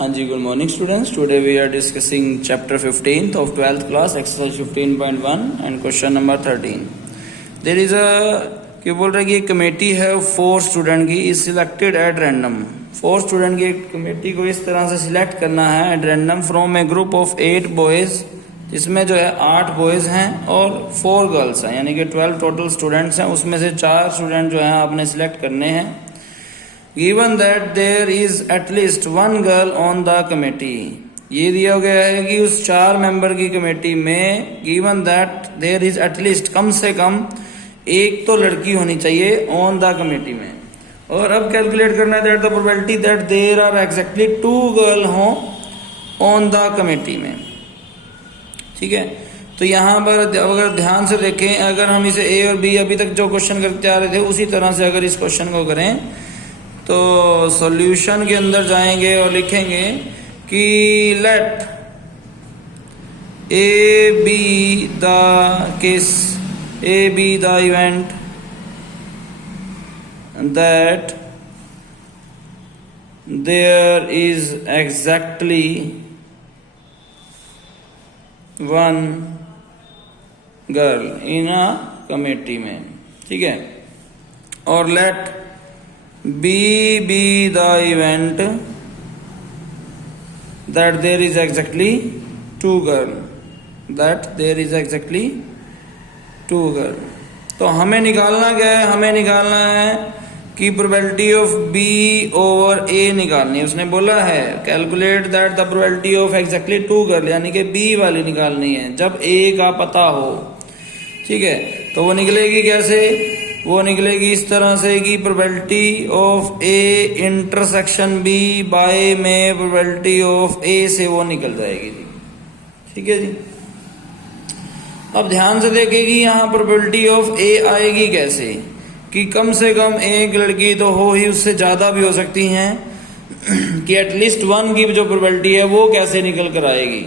हाँ जी, good morning students. Today we are discussing chapter 15th of 12th class exercise 15.1 and question number 13. There is क्या बोल रहा है कि एक कमेटी है 4 स्टूडेंट की is selected at random. 4 student की एक कमेटी को इस तरह से सिलेक्ट करना है at random from A group of 8 boys, जिसमें जो है 8 बॉयज हैं और 4 गर्ल्स हैं, यानी कि 12 टोटल स्टूडेंट्स हैं. उसमें से 4 स्टूडेंट जो हैं आपने सिलेक्ट करने हैं. Given that there is at least one girl on the committee, ये दिया गया है कि उस 4 मेंबर की कमेटी में given that there is at least कम से कम एक तो लड़की होनी चाहिए on the committee में. और अब कैलकुलेट करना है that the probability that there are exactly 2 girl हों on the committee में. ठीक है, तो यहाँ पर अगर ध्यान से देखें, अगर हम इसे A और B अभी तक जो क्वेश्चन करते आ रहे थे उसी तरह से अगर इस क्वेश्चन को करें तो सॉल्यूशन के अंदर जाएंगे और लिखेंगे कि let A be the case, A be the event that there is exactly one girl in a committee में. ठीक है, और let B be the event that there is exactly 2 girl, that there is exactly 2 girl. तो हमें निकालना क्या है, हमें निकालना है कि probability of B over A निकालनी है. उसने बोला है calculate that the probability of exactly 2 girl, यानी कि B वाली निकालनी है जब A का पता हो. ठीक है, तो वो निकलेगी कैसे, वो निकलेगी इस तरह से कि probability of A intersection B by में प्रोबेबिलिटी ऑफ ए से वो निकल जाएगी जी. ठीक है जी, अब ध्यान से देखेगी यहाँ प्रोबेबिलिटी ऑफ ए आएगी कैसे कि कम से कम एक लड़की तो हो ही, उससे ज्यादा भी हो सकती हैं कि एटलीस्ट 1 की जो प्रोबेबिलिटी है वो कैसे निकल कर आएगी.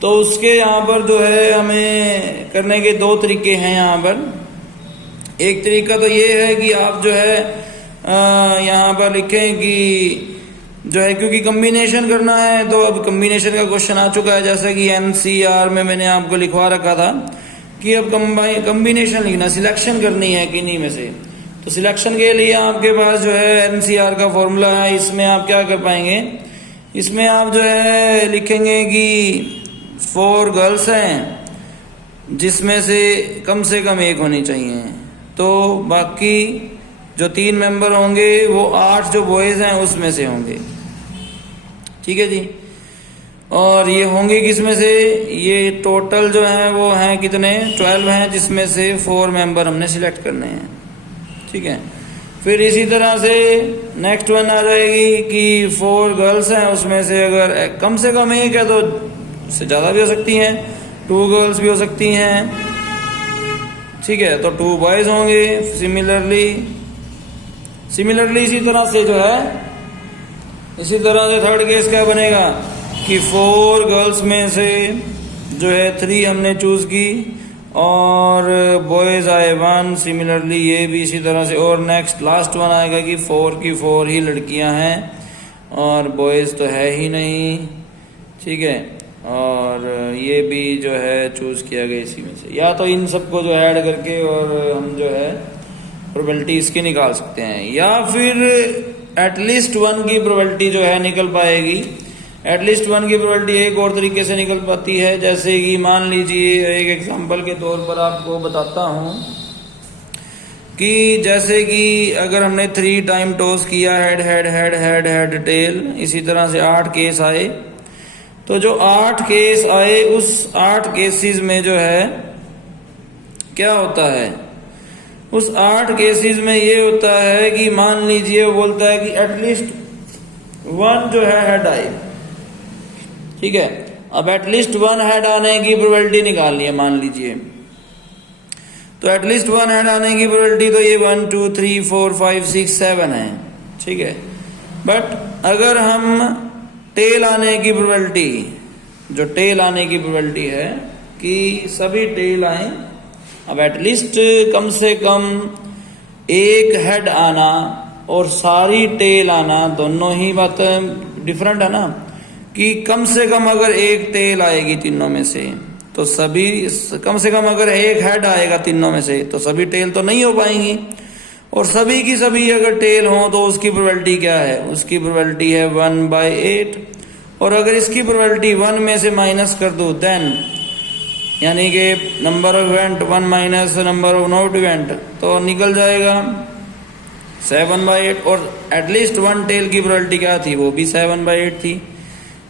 तो उसके यहाँ पर जो है हमें करने के 2 तरीके हैं. यहाँ पर एक तरीका तो ये है कि आप जो है यहाँ पर लिखें कि जो है, क्योंकि कम्बिनेशन करना है तो अब कम्बिनेशन का क्वेश्चन आ चुका है, जैसा कि एनसीआर में मैंने आपको लिखवा रखा था कि अब कम्बिनेशन लिखना, सिलेक्शन करनी है किन्हीं में से. तो सिलेक्शन के लिए आपके पास जो है एनसीआर का फॉर्मूला है. इसमें आप क्या कर पाएंगे, इसमें आप जो है लिखेंगे कि 4 गर्ल्स हैं जिसमें से कम एक होनी चाहिए. तो बाकी जो 3 मेंबर होंगे वो 8 जो बॉयज हैं उसमें से होंगे. ठीक है जी, और ये होंगे किसमें से, ये टोटल जो है वो हैं कितने, 12 हैं, जिसमें से 4 मेंबर हमने सिलेक्ट करने हैं. ठीक है, फिर इसी तरह से नेक्स्ट वन आ जाएगी कि 4 गर्ल्स हैं, उसमें से अगर कम से कम एक है तो उससे ज़्यादा भी हो सकती हैं, 2 गर्ल्स भी हो सकती हैं. ठीक है, तो 2 बॉयज होंगे. सिमिलरली इसी तरह से जो है, इसी तरह से थर्ड केस क्या बनेगा कि 4 गर्ल्स में से जो है 3 हमने चूज की और बॉयज आए 1. सिमिलरली ये भी इसी तरह से, और नेक्स्ट लास्ट वन आएगा कि 4 की 4 ही लड़कियां हैं और बॉयज तो है ही नहीं. ठीक है, और ये भी जो है चूज किया गया इसी में से, या तो इन सबको जो ऐड करके और हम जो है प्रोबेबिलिटी इसकी निकाल सकते हैं, या फिर एटलीस्ट 1 की प्रोबेबिलिटी जो है निकल पाएगी. एटलीस्ट 1 की प्रोबेबिलिटी एक और तरीके से निकल पाती है, जैसे कि मान लीजिए एक एग्जांपल के तौर पर आपको बताता हूं कि जैसे कि अगर हमने 3 टाइम टॉस किया, head head head head head tail, इसी तरह से 8 केस आए. तो जो 8 केस आए उस 8 केसेस में जो है क्या होता है, उस 8 केसेस में ये होता है कि मान लीजिए वो बोलता है कि एटलीस्ट 1 जो है हेड आए. ठीक है, अब एटलीस्ट 1 हेड आने की प्रोबेबिलिटी निकालनी है मान लीजिए. तो एटलीस्ट 1 हेड आने की प्रोबेबिलिटी तो ये 1 2 3 4 5 6 7 है. ठीक है, बट अगर हम टेल आने की प्रोबेबिलिटी, जो टेल आने की प्रोबेबिलिटी है कि सभी टेल आए, अब एटलीस्ट कम से कम एक हेड आना और सारी टेल आना, दोनों ही बात डिफरेंट है ना. कि कम से कम अगर एक टेल आएगी तीनों में से तो सभी, कम से कम अगर एक हेड आएगा तीनों में से तो सभी टेल तो नहीं हो पाएंगी, और सभी की सभी अगर टेल हो तो उसकी प्रोबेबिलिटी क्या है, उसकी प्रोबेबिलिटी है 1/8। और अगर इसकी प्रोबेबिलिटी 1 में से माइनस कर दो देन, यानी कि number of event 1 minus number of not event, तो निकल जाएगा 7/8। और एटलीस्ट 1 टेल की प्रोबेबिलिटी क्या थी, वो भी 7/8 थी।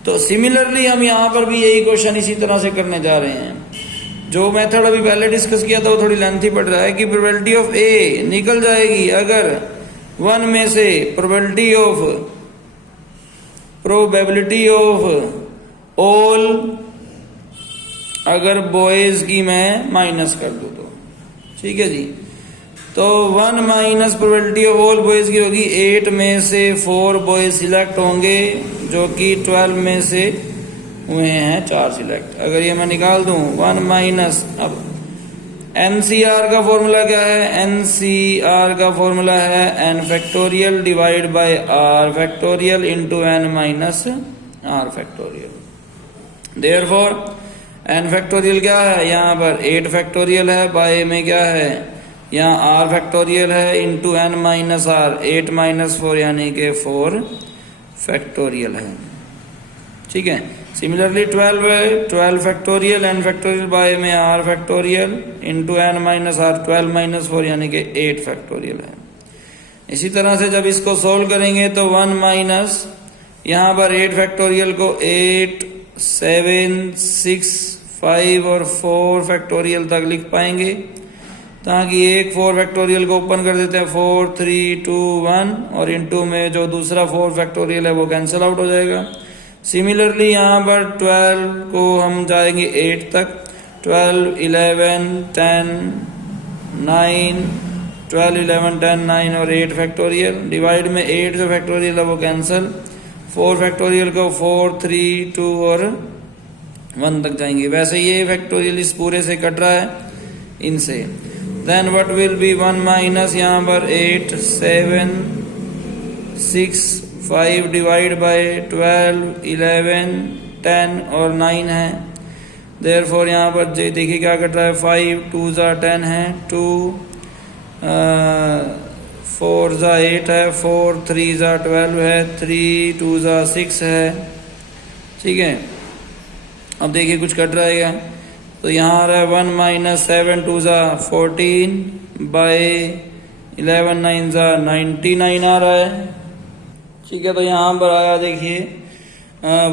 तो सिमिलरली हम यहाँ पर भी यही क्वेश्चन इसी तरह से करने जा रहे हैं। जो मेथड अभी पहले डिस्कस किया था वो थोड़ी लेंथी पड़ रहा है कि प्रोबेबिलिटी ऑफ ए निकल जाएगी अगर 1 में से प्रोबेबिलिटी ऑफ ऑल अगर बॉयज की मैं माइनस कर दूं तो, ठीक है जी। तो 1 minus probability of all boys की होगी 8 में से 4 बॉयज सिलेक्ट होंगे, जो कि 12 में से हुए हैं 4 सिलेक्ट। अगर ये मैं निकाल दूं 1 माइनस, अब एनसीआर का फॉर्मूला क्या है, एनसीआर का फॉर्मूला है n factorial divide by r factorial into n minus r factorial. Therefore n factorial क्या है, यहाँ पर 8 फैक्टोरियल है, बाय में क्या है, यहाँ r फैक्टोरियल है into n minus r, 8 minus 4 यानी कि 4 फैक्टोरियल है, ठीक है। Similarly 12 factorial n factorial by में r factorial into n minus r, 12 minus 4 यानी कि 8 फैक्टोरियल है। इसी तरह से जब इसको सोल्व करेंगे तो 1 माइनस यहाँ पर 8 फैक्टोरियल को 8, 7, 6, 5 और 4 फैक्टोरियल तक लिख पाएंगे, ताकि एक 4 फैक्टोरियल को ओपन कर देते हैं, 4, 3, 2, 1, और इनटू में जो दूसरा 4 फैक्टोरियल है वो कैंसिल आउट हो जाएगा। सिमिलरली यहाँ पर 12 को हम जाएंगे 8 तक, 12, 11, 10, 9, 12, 11, 10, 9 और 8 फैक्टोरियल, डिवाइड में 8 जो फैक्टोरियल है वो कैंसिल, 4 फैक्टोरियल को 4, 3, 2 और 1 तक जाएंगे। वैसे ये फैक्टोरियल इस पूरे से कट रहा है इनसे। Then what will be 1 minus यहाँ पर 8, 7, 6, 5 डिवाइड बाय 12, 11, 10 और 9 है। देयरफॉर यहाँ पर देखिए क्या कट रहा है, 5, 2 जा 10 है, 2, 4 जा 8 है, 4, 3 जा 12 है, 3, 2 जा 6 है, ठीक है। अब देखिए कुछ कट रहा है क्या, तो यहाँ आ रहा है 1 माइनस 7, 2 जा 14 बाय 11, 9 जा 99 आ रहा है, ठीक है। तो यहाँ पर आया देखिए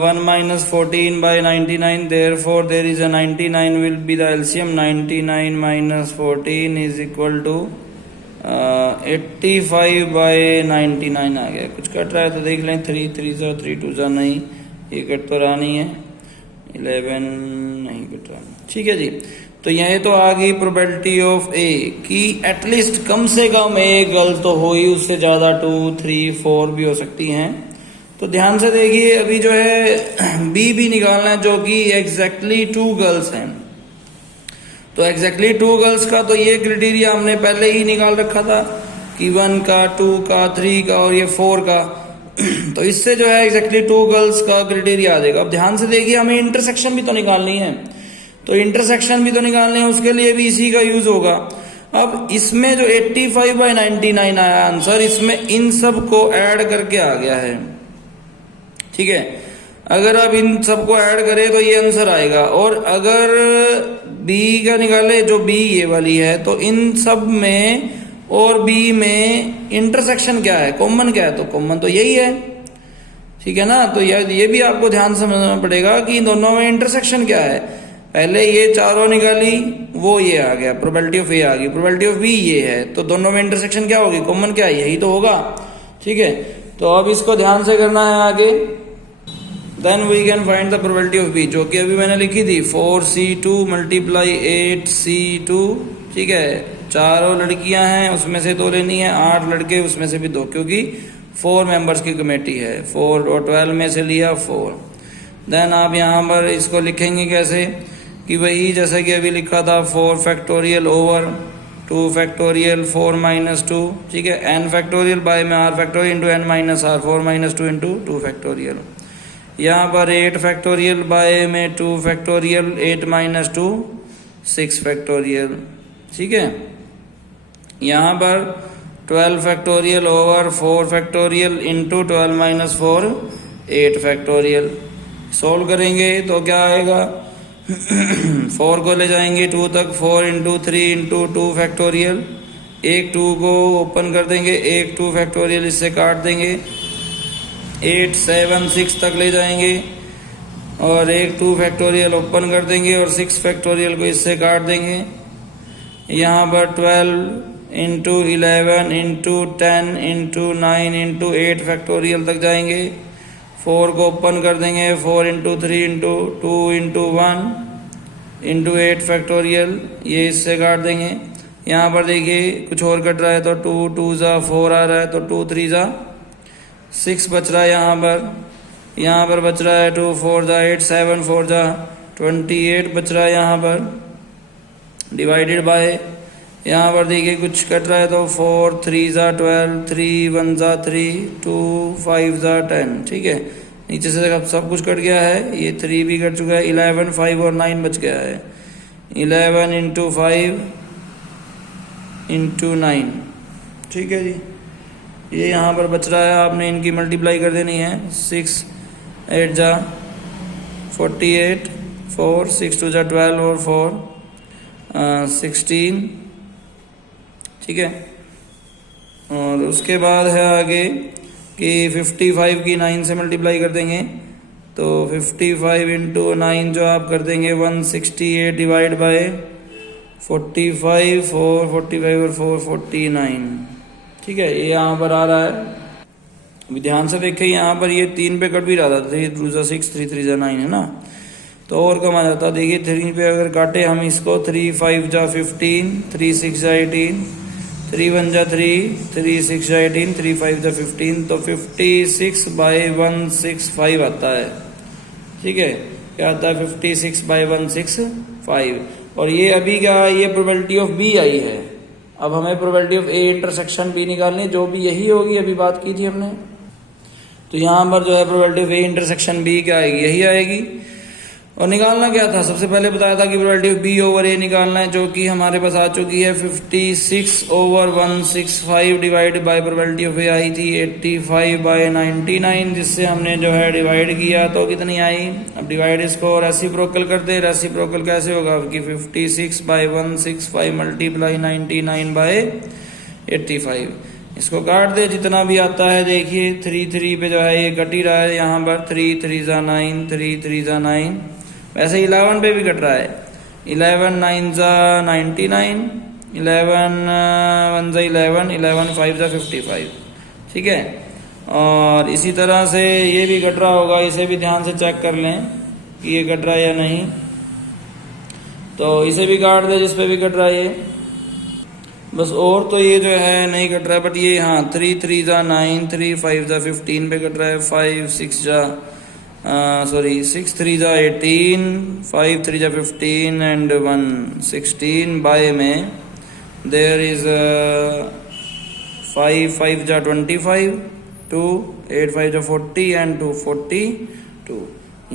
1 minus 14 by 99, therefore there is a 99 will be the LCM, 99 minus 14 is equal to 85 by 99 आ गया। कुछ कट रहा है तो देख लें, 3, 3 जा 3, 2 जा नहीं, ये कट तो रहा नहीं है, 11 नहीं कट रहा, ठीक है जी। तो यह तो आ गई प्रोबेबिलिटी ऑफ ए कि एटलीस्ट कम से कम एक गर्ल तो हो ही, उससे ज्यादा 2, 3, 4 भी हो सकती हैं। तो ध्यान से देखिए, अभी जो है बी भी निकालना है, जो कि एग्जैक्टली 2 गर्ल्स हैं। तो एग्जैक्टली 2 गर्ल्स का तो ये क्राइटेरिया हमने पहले ही निकाल रखा था कि 1 का, 2 का, 3 का और ये 4 का। तो इससे जो है एग्जैक्टली 2 गर्ल्स का क्राइटेरिया आ जाएगा। अब ध्यान से देखिए, हमें इंटरसेक्शन भी तो निकालनी है, तो इंटरसेक्शन भी तो निकालने हैं, उसके लिए भी इसी का यूज होगा। अब इसमें जो 85 बाय 99 आया आंसर, इसमें इन सब को ऐड करके आ गया है, ठीक है। अगर आप इन सबको ऐड करें तो ये आंसर आएगा, और अगर बी का निकाले, जो बी ये वाली है, तो इन सब में और बी में इंटरसेक्शन क्या है, कॉमन क्या है, तो कॉमन तो यही है, ठीक है ना। तो ये भी आपको ध्यान समझना पड़ेगा कि इन दोनों में इंटरसेक्शन क्या है। पहले ये चारों निकाली, वो ये आ गया, प्रोबेबिलिटी ऑफ ए आ गई, प्रोबेबिलिटी ऑफ बी ये है, तो दोनों में इंटरसेक्शन क्या होगी, कॉमन क्या है, यही तो होगा, ठीक है। तो अब इसको ध्यान से करना है आगे। Then we can find the probability of B, जो कि अभी मैंने लिखी थी 4c2 मल्टीप्लाई 8c2, ठीक है। चारों लड़कियां हैं, उसमें से 2 लेनी है, 8 लड़के उसमें से भी 2, क्योंकि 4 मेंबर्स की कमेटी है, 4 और 12 में से लिया 4। देन आप यहाँ पर इसको लिखेंगे कैसे, कि वही जैसे कि अभी लिखा था 4 फैक्टोरियल ओवर 2 फैक्टोरियल 4 माइनस 2, ठीक है। n फैक्टोरियल बाय में r factorial into n minus r, 4 minus 2 into 2 factorial. यहाँ पर 8 फैक्टोरियल बाय में 2 फैक्टोरियल, 8 माइनस 2 6 फैक्टोरियल, ठीक है। यहाँ पर 12 factorial over 4 factorial into 12 minus 4 8 factorial. Solve करेंगे तो क्या आएगा 4 को ले जाएंगे 2 तक, 4 इंटू 3 इंटू 2 फैक्टोरियल, एक 2 को ओपन कर देंगे, एक 2 फैक्टोरियल इससे काट देंगे, 8 7 6 तक ले जाएंगे और एक 2 फैक्टोरियल ओपन कर देंगे और 6 फैक्टोरियल को इससे काट देंगे। यहाँ पर 12 into 11 into 10 into 9 into 8 factorial तक जाएंगे, 4 को ओपन कर देंगे, 4 into 3 into 2 into 1 into 8 factorial, ये इससे काट देंगे। यहाँ पर देखिए कुछ और कट रहा है तो 2 2 जा 4 आ रहा है तो 2 3 जा 6 बच रहा है। यहाँ पर बच रहा है 2 4 जा 8 7 4 जा 28 बच रहा है यहाँ पर, डिवाइडेड बाय यहाँ पर देखिए कुछ कट रहा है तो 4 3 जा 12 3 1 जा 3 2 5 जा 10, ठीक है। नीचे से सब कुछ कट गया है, ये 3 भी कट चुका है, 11 5 और 9 बच गया है, 11 इंटू 5 इंटू 9, ठीक है जी। ये यहाँ पर बच रहा है, आपने इनकी मल्टीप्लाई कर देनी है, 6 8 जा 48 4 6 2 जा 12 और 4 16, ठीक है। और उसके बाद है आगे कि 55 की 9 से मल्टीप्लाई कर देंगे तो 55 इंटू 9 जो आप कर देंगे 168 डिवाइड बाय 45 4 45 और 4 49, ठीक है। ये यहाँ पर आ रहा है, अभी ध्यान से देखें यहाँ पर ये 3 पे कट भी रहा था, 3 2 जा 6 3 3 जा 9 है ना, तो और कम आ जाता। देखिए 3 पे अगर काटे हम इसको 3 5 जा 15 3 6 जा 18 3 1 जा 3 3 6 जा 18 3 5 जा 15, तो 56 बाय 165 आता है, ठीक है। क्या आता है 56 बाय 165। और ये अभी क्या, ये प्रोबेबिलिटी ऑफ बी आई है। अब हमें probability of A intersection B निकालनी है, जो भी यही होगी, अभी बात की थी हमने। तो यहाँ पर जो है probability of A intersection B क्या आएगी, यही आएगी। और निकालना क्या था, सबसे पहले बताया था कि प्रोबेबिलिटी ऑफ बी ओवर ए निकालना है, जो कि हमारे पास आ चुकी है 56 over 165 divide by probability of A आई थी 85 बाय 99, जिससे हमने जो है डिवाइड किया तो कितनी आई। अब डिवाइड इसको रेसिप्रोकल कर दे, रेसिप्रोकल कैसे होगा कि 56 बाय 165 मल्टीप्लाई 99 बाय 85, इसको काट दे जितना भी आता है। देखिए 3 3 पे जो है ये कट ही रहा है, यहाँ पर 3 3 जा 9 3 3 जा 9, वैसे 11 पे भी कट रहा है, 11 9 जा 99 11 1 जा 11 11 5 जा 55, ठीक है। और इसी तरह से ये भी कट रहा होगा, इसे भी ध्यान से चेक कर लें कि ये कट रहा है या नहीं, तो इसे भी काट दे जिस पे भी कट रहा है ये बस। और तो ये जो है नहीं कट रहा है, बट ये हाँ 3 3 जा 9 3 5 जा 15 पे कट रहा है, 5 6 जा 6 3 जा 18 5 3 जा 15 एंड 1 16 बाय में देयर इज 5 5 जा 25 2 8 5 जा 40 एंड 2 42।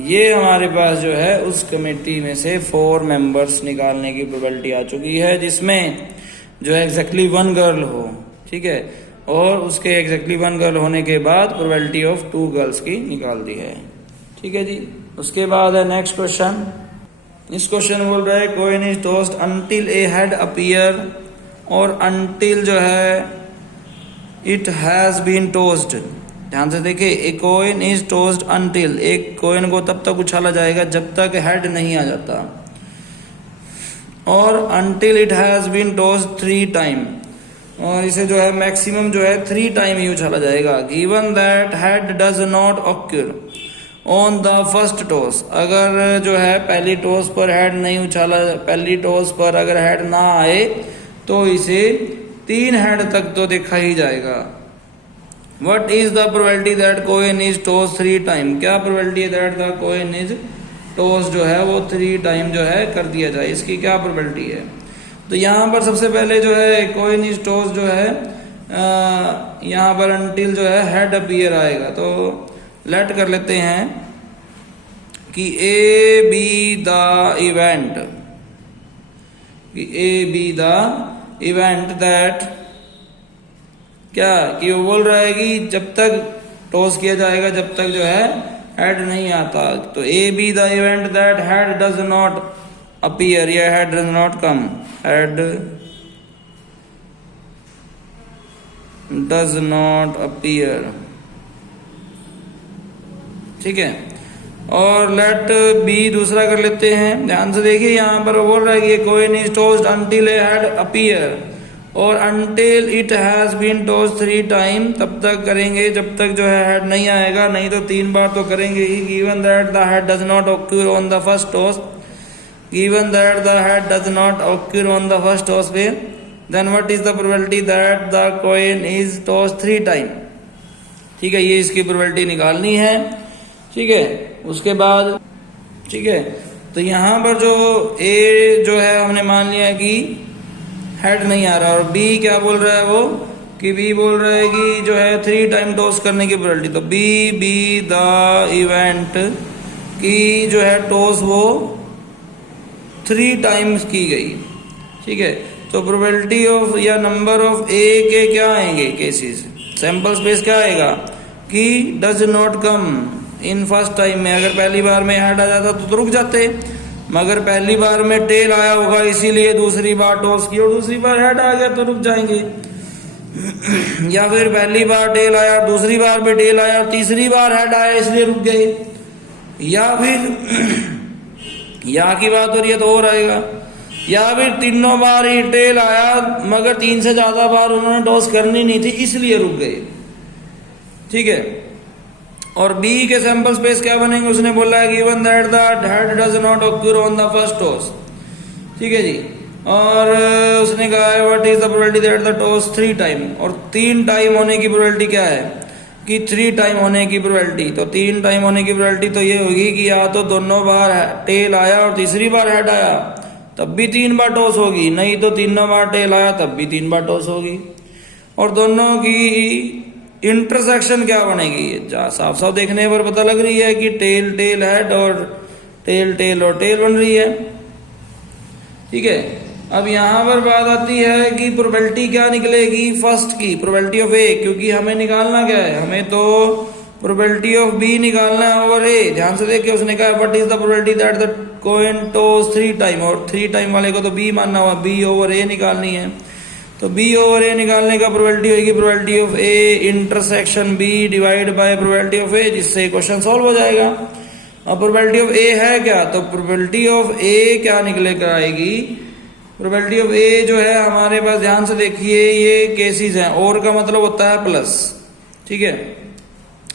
ये हमारे पास जो है उस कमेटी में से 4 मेंबर्स निकालने की प्रोबेबिलिटी आ चुकी है, जिसमें जो है एग्जैक्टली 1 गर्ल हो, ठीक है। और उसके एग्जैक्टली 1 गर्ल होने के बाद प्रोबेबिलिटी ऑफ 2 गर्ल्स की निकाल दी है, ठीक है जी। उसके बाद है नेक्स्ट क्वेश्चन। इस क्वेश्चन बोल रहा है coin is tossed until A head appear, और अनटिल जो है इट हैज बीन टॉस्ड। ध्यान से देखिए, ए कोइन इज टॉस्ड अनटिल, एक कोइन को तब तक उछाला जाएगा जब तक हेड नहीं आ जाता, और until it has been tossed 3 time, और इसे जो है मैक्सिमम जो है 3 टाइम ही उछाला जाएगा। Given that head does not occur on the first toss, अगर जो है पहली टॉस पर हेड नहीं उछाला, पहली टॉस पर अगर हेड ना आए तो इसे 3 हेड तक तो देखा ही जाएगा। What is the probability that coin is toss 3 time, क्या प्रोबेबिलिटी है that the coin is toss जो है वो 3 टाइम जो है कर दिया जाए, इसकी क्या प्रोबेबिलिटी है। तो यहाँ पर सबसे पहले जो है कोइन इज टॉस जो है यहाँ पर अनटिल जो है हेड अपीयर आएगा, तो लेट कर लेते हैं कि ए बी द इवेंट, कि ए बी द इवेंट दैट, क्या कि वो बोल रहा है कि जब तक टॉस किया जाएगा जब तक जो है हेड नहीं आता, तो A be the event that head does not appear या head does not come, head does not appear, ठीक है। और लेट बी दूसरा कर लेते हैं, ध्यान से देखिए यहाँ पर वो बोल रहा है कि coin is tossed until a head appear और until it has been tossed 3 time, तब तक करेंगे जब तक जो है हेड नहीं आएगा, नहीं तो 3 बार तो करेंगे ही। Given that the head does not occur on the first toss, given that the head does not occur on the first toss पे, then what is the probability that the coin is tossed 3 time, ठीक है। ये इसकी probability निकालनी है, ठीक है। उसके बाद, ठीक है, तो यहाँ पर जो ए जो है हमने मान लिया कि हेड नहीं आ रहा, और बी क्या बोल रहा है वो, कि बी बोल रहा है कि जो है 3 टाइम टॉस करने की प्रोबेबिलिटी, तो बी बी द इवेंट की जो है टॉस वो 3 टाइम्स की गई, ठीक है। तो प्रोबेबिलिटी ऑफ या नंबर ऑफ ए के क्या आएंगे केसेस, सैंपल स्पेस क्या आएगा कि does not come in first time में, अगर पहली बार में हेड आ जाता तो रुक जाते, मगर पहली बार में टेल आया होगा इसीलिए दूसरी बार टॉस की और दूसरी बार हेड आ गया तो रुक जाएंगे। या फिर पहली बार टेल आया, दूसरी बार भी टेल आया, तीसरी बार हेड आया इसलिए रुक गए, या फिर या की बात हो रही है तो और आएगा, या फिर तीनों बार ही टेल आया मगर 3 से ज्यादा बार उन्होंने टॉस करनी नहीं थी इसलिए रुक गए, ठीक है। और बी के सैंपल स्पेस क्या बनेंगे, उसने बोला है given that the head does not occur on the first toss, ठीक है जी। और उसने कहा है what is the probability that the toss 3 time, और 3 टाइम होने की प्रोबेबिलिटी क्या है कि 3 टाइम होने की प्रोबेबिलिटी, तो 3 टाइम होने की प्रोबेबिलिटी तो ये होगी कि या तो दोनों बार टेल आया और तीसरी बार हेड आया तब भी 3 बार टॉस होगी, नहीं तो तीनों बार टेल आया तब भी 3 बार टॉस होगी। और दोनों की इंटरसेक्शन क्या बनेगी, साफ साफ देखने पर पता लग रही है कि टेल टेल हेड और टेल टेल और टेल बन रही है, ठीक है। अब यहां पर बात आती है कि प्रोबेबिलिटी क्या निकलेगी फर्स्ट की, प्रोबेबिलिटी ऑफ ए, क्योंकि हमें निकालना क्या है, हमें तो प्रोबेबिलिटी ऑफ बी निकालना है ओवर ए। ध्यान से देखिए उसने कहा what is the probability that the coin toss 3 time, और 3 टाइम वाले को तो बी मानना हुआ, बी ओवर ए निकालनी है, तो बी ओवर ए निकालने का प्रोबेबिलिटी होगी probability of A intersection B divide by probability of A, जिससे क्वेश्चन सॉल्व हो जाएगा। अब प्रोबेबिलिटी ऑफ ए है क्या, तो प्रोबेबिलिटी ऑफ ए क्या निकले कर आएगी, प्रोबेबिलिटी ऑफ ए जो है हमारे पास, ध्यान से देखिए ये केसेस हैं, और का मतलब होता है प्लस, ठीक है,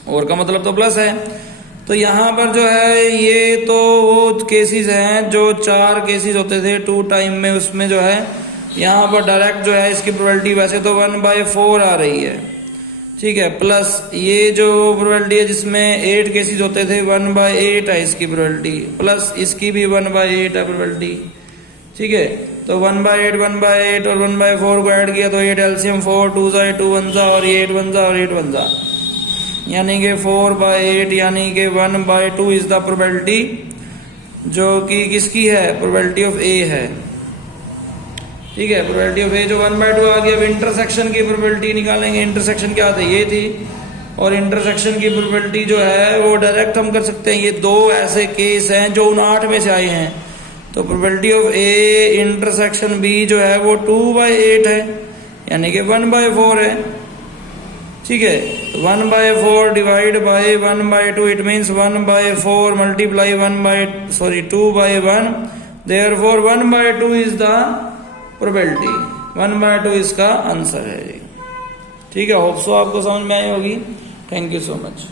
और का मतलब तो प्लस है, तो यहाँ पर जो है ये तो वो केसेस हैं जो 4 केसेस होते थे 2 टाइम में, उसमें जो है यहाँ पर डायरेक्ट जो है इसकी प्रोबेबिलिटी वैसे तो 1/4 आ रही है, ठीक है, प्लस ये जो प्रोबेबिलिटी है जिसमें 8 केसेस होते थे 1/8 है इसकी प्रोबेबिलिटी, प्लस इसकी भी 1/8 है प्रोबेबिलिटी, ठीक है। तो 1/8 1/8 और 1/4 को ऐड किया तो 8 एलसीएम 4 2 जा 2 1 जा और 8 1 जा और 8 1 जा, यानी कि 4/8 यानी कि 1/2 इज द प्रोबेबिलिटी जो कि किसकी है, प्रोबेबिलिटी ऑफ ए है, ठीक है। प्रोबेबिलिटी ऑफ ए जो 1/2 आ गया। अब इंटरसेक्शन की प्रोबेबिलिटी निकालेंगे, इंटरसेक्शन क्या था, ये थी, और इंटरसेक्शन की प्रोबेबिलिटी जो है वो डायरेक्ट हम कर सकते हैं, ये 2 ऐसे केस हैं जो 59 में से आए हैं, तो probability of A intersection B जो है वो 2/8 है, यानी कि 1/4 है, ठीक है। 1/4 divide by 1/2 it means 1/4 multiply 2/1, therefore 1/2 is the probability, 1/2 इसका आंसर है, ठीक है। होप सो आपको समझ में आई होगी। Thank you so much.